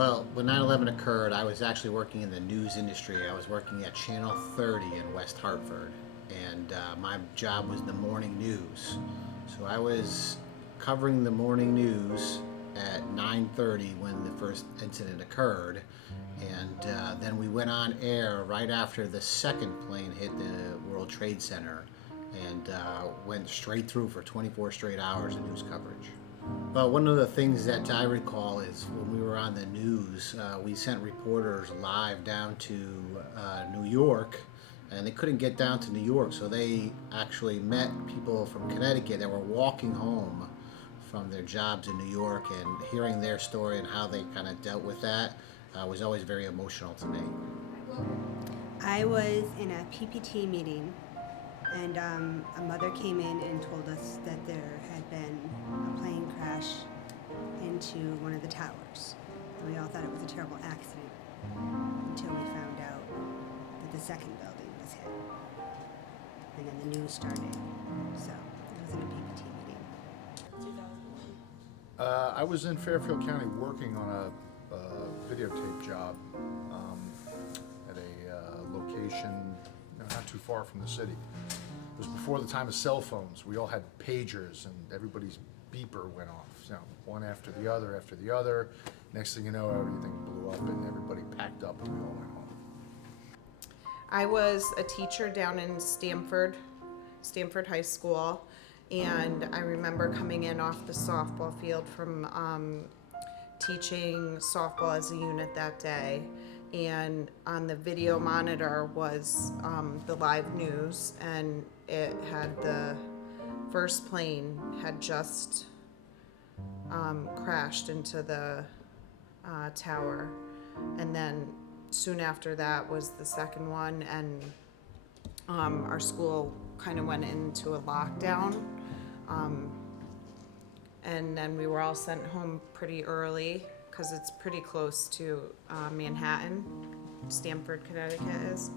Well, when 9/11 occurred, I was actually working in the news industry. I was working at Channel 30 in West Hartford, and my job was the morning news. So I was covering the morning news at 9:30 when the first incident occurred, and then we went on air right after the second plane hit the World Trade Center, and went straight through for 24 straight hours of news coverage. Well, one of the things that I recall is when we were on the news, we sent reporters live down to New York, and they couldn't get down to New York, so they actually met people from Connecticut that were walking home from their jobs in New York, and hearing their story and how they kind of dealt with that was always very emotional to me. I was in a PPT meeting, and a mother came in and told us that there had been a plane crash into one of the towers. And we all thought it was a terrible accident until we found out that the second building was hit. And then the news started. So it was in a PPT meeting. I was in Fairfield County working on a videotape job at a location not too far from the city. It was before the time of cell phones. We all had pagers, and everybody's beeper went off. One after the other after the other. Next thing you know, everything blew up, and everybody packed up, and we all went home. I was a teacher down in Stamford High School, and I remember coming in off the softball field from teaching softball as a unit that day, and on the video monitor was the live news, and it had the first plane had just crashed into the tower, and then soon after that was the second one, and our school kind of went into a lockdown, and then we were all sent home pretty early because it's pretty close to Manhattan. Stamford, Connecticut is.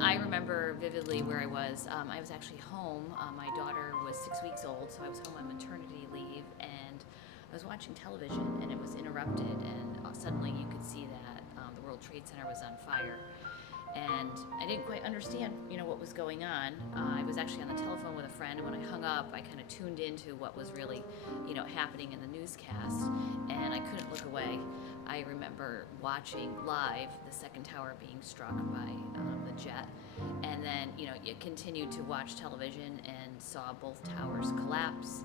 I remember vividly where I was. I was actually home. My daughter was 6 weeks old, so I was home on maternity leave, and I was watching television, and it was interrupted, and suddenly you could see that the World Trade Center was on fire. And I didn't quite understand, what was going on. I was actually on the telephone with a friend, and when I hung up, I kind of tuned into what was really, happening in the newscast, and I couldn't look away. I remember watching live the second tower being struck by the jet, and then, you continued to watch television and saw both towers collapse,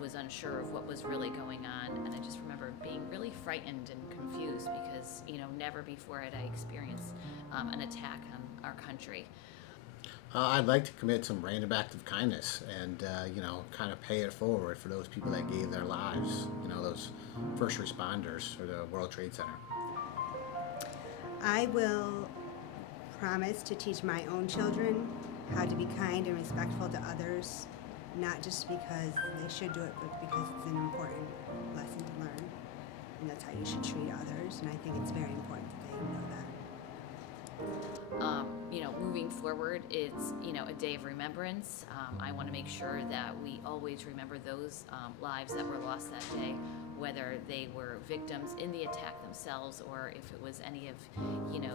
was unsure of what was really going on, and I just remember being really frightened and confused because, never before had I experienced an attack on our country. I'd like to commit some random act of kindness and, kind of pay it forward for those people that gave their lives, those first responders for the World Trade Center. I will promise to teach my own children how to be kind and respectful to others, not just because they should do it, but because it's an important lesson to learn. And that's how you should treat others, and I think it's very important that they know that. Moving forward, it's, a day of remembrance. I want to make sure that we always remember those lives that were lost that day, whether they were victims in the attack themselves or if it was any of,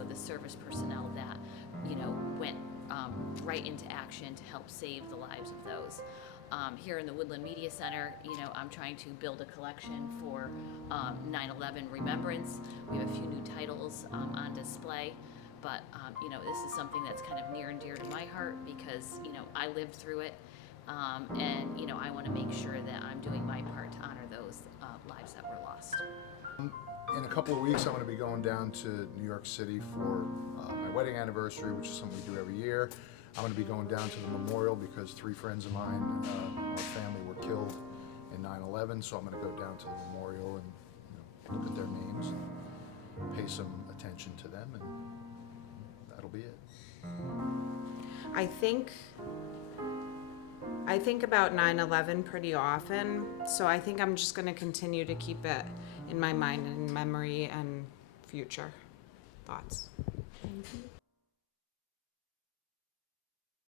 the service personnel that, went right into action to help save the lives of those. Here in the Woodland Media Center, I'm trying to build a collection for 9/11 remembrance. We have a few new titles on display. But, this is something that's kind of near and dear to my heart because, I lived through it. And, I want to make sure that I'm doing my part to honor those lives that were lost. In a couple of weeks, I'm going to be going down to New York City for my wedding anniversary, which is something we do every year. I'm going to be going down to the memorial because 3 friends of mine, our family, were killed in 9/11. So I'm going to go down to the memorial and look at their names and pay some attention to them, and that'll be it. I think about 9/11 pretty often, so I think I'm just going to continue to keep it in my mind and memory and future thoughts. Thank you.